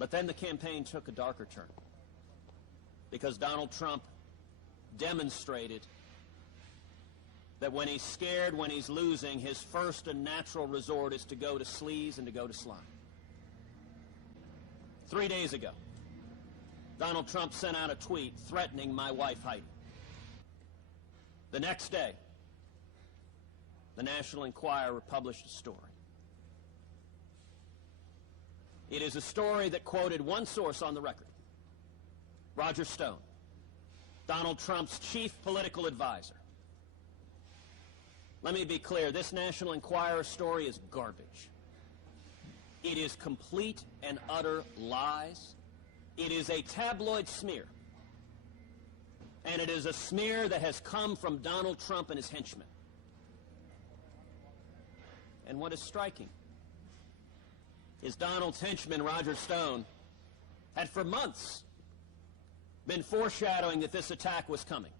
But then the campaign took a darker turn, because Donald Trump demonstrated that when he's scared, when he's losing, his first and natural resort is to go to sleaze and to go to slime. 3 days ago, Donald Trump sent out a tweet threatening my wife, Heidi. The next day, the National Enquirer published a story. It is a story that quoted one source on the record, Roger Stone, Donald Trump's chief political advisor. Let me be clear, this National Enquirer story is garbage. It is complete and utter lies. It is a tabloid smear. And it is a smear that has come from Donald Trump and his henchmen. And what is striking is Donald's henchman, Roger Stone, had for months been foreshadowing that this attack was coming.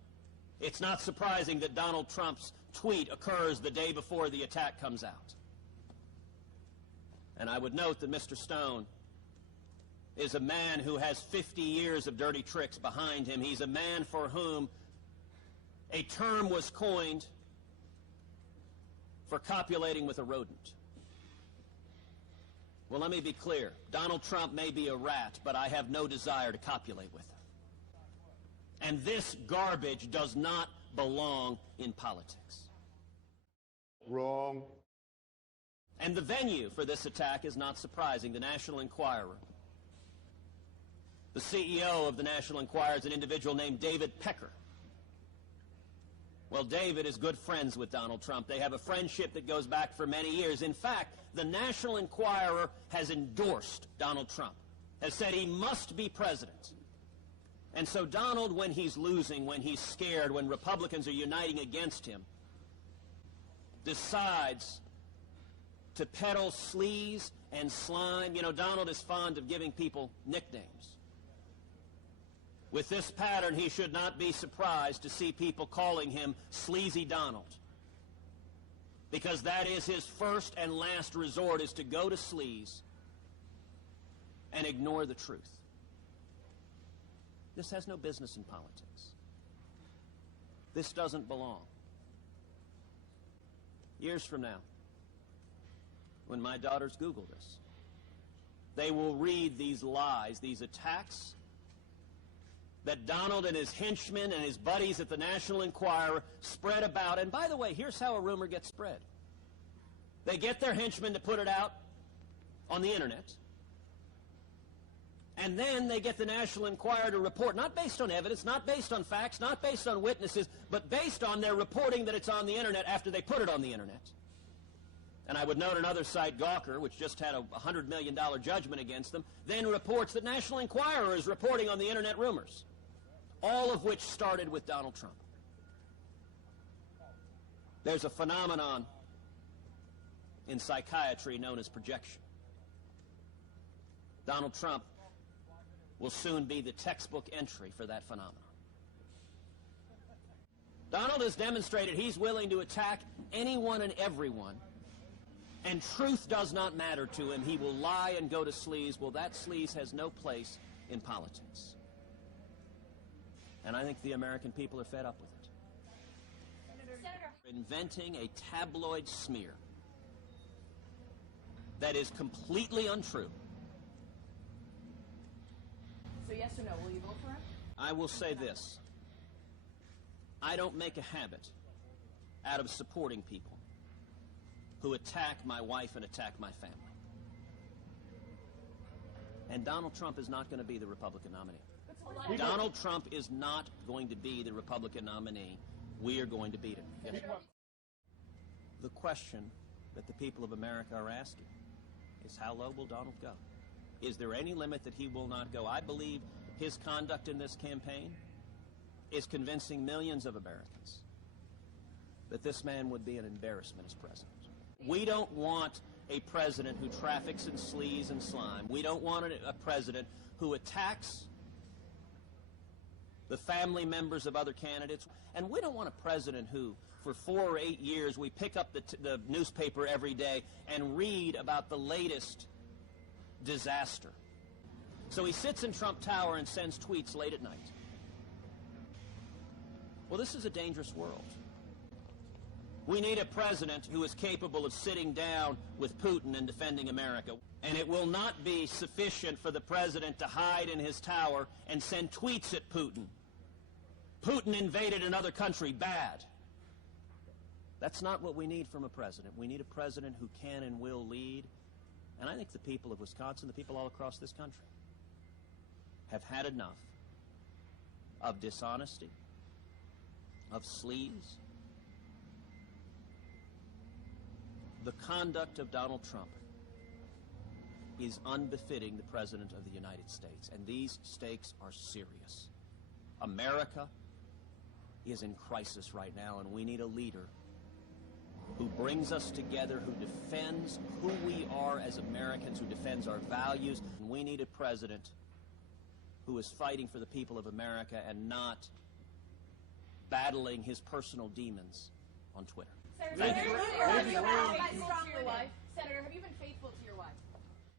It's not surprising that Donald Trump's tweet occurs the day before the attack comes out. And I would note that Mr. Stone is a man who has 50 years of dirty tricks behind him. He's a man for whom a term was coined for copulating with a rodent. Well, let me be clear. Donald Trump may be a rat, but I have no desire to copulate with him. And this garbage does not belong in politics. Wrong. And the venue for this attack is not surprising. The National Enquirer. The CEO of the National Enquirer is an individual named David Pecker. Well, David is good friends with Donald Trump. They have a friendship that goes back for many years. In fact, the National Enquirer has endorsed Donald Trump, has said he must be president. And so Donald, when he's losing, when he's scared, when Republicans are uniting against him, decides to peddle sleaze and slime. You know, Donald is fond of giving people nicknames. With this pattern, he should not be surprised to see people calling him Sleazy Donald, because that is his first and last resort, is to go to sleaze and ignore the truth. This has no business in politics. This doesn't belong. Years from now, when my daughters Google this, they will read these lies, these attacks that Donald and his henchmen and his buddies at the National Enquirer spread about. And by the way, here's how a rumor gets spread. They get their henchmen to put it out on the internet, and then they get the National Enquirer to report, not based on evidence, not based on facts, not based on witnesses, but based on their reporting that it's on the internet after they put it on the internet. And I would note another site, Gawker, which just had a $100 million judgment against them, then reports that National Enquirer is reporting on the internet rumors, all of which started with Donald Trump. There's a phenomenon in psychiatry known as projection. Donald Trump will soon be the textbook entry for that phenomenon. Donald has demonstrated he's willing to attack anyone and everyone, and truth does not matter to him. He will lie and go to sleaze. Well, that sleaze has no place in politics. And I think the American people are fed up with it. Senator. Inventing a tabloid smear that is completely untrue. So yes or no, will you vote for him? I will say this. I don't make a habit out of supporting people who attack my wife and attack my family. And Donald Trump is not going to be the Republican nominee. Donald Trump is not going to be the Republican nominee. We are going to beat him. Yes. The question that the people of America are asking is, how low will Donald go? Is there any limit that he will not go? I believe his conduct in this campaign is convincing millions of Americans that this man would be an embarrassment as president. We don't want a president who traffics in sleaze and slime. We don't want a president who attacks the family members of other candidates. And we don't want a president who, for 4 or 8 years, we pick up the newspaper every day and read about the latest disaster. So he sits in Trump Tower and sends tweets late at night. Well, this is a dangerous world. We need a president who is capable of sitting down with Putin and defending America. And it will not be sufficient for the president to hide in his tower and send tweets at Putin. Putin invaded another country, bad. That's not what we need from a president. We need a president who can and will lead. And I think the people of Wisconsin, the people all across this country, have had enough of dishonesty, of sleaze. The conduct of Donald Trump is unbefitting the President of the United States, and these stakes are serious. America is in crisis right now, and we need a leader who brings us together, who defends who we are as Americans, who defends our values. And we need a president who is fighting for the people of America and not battling his personal demons on Twitter. Thank you.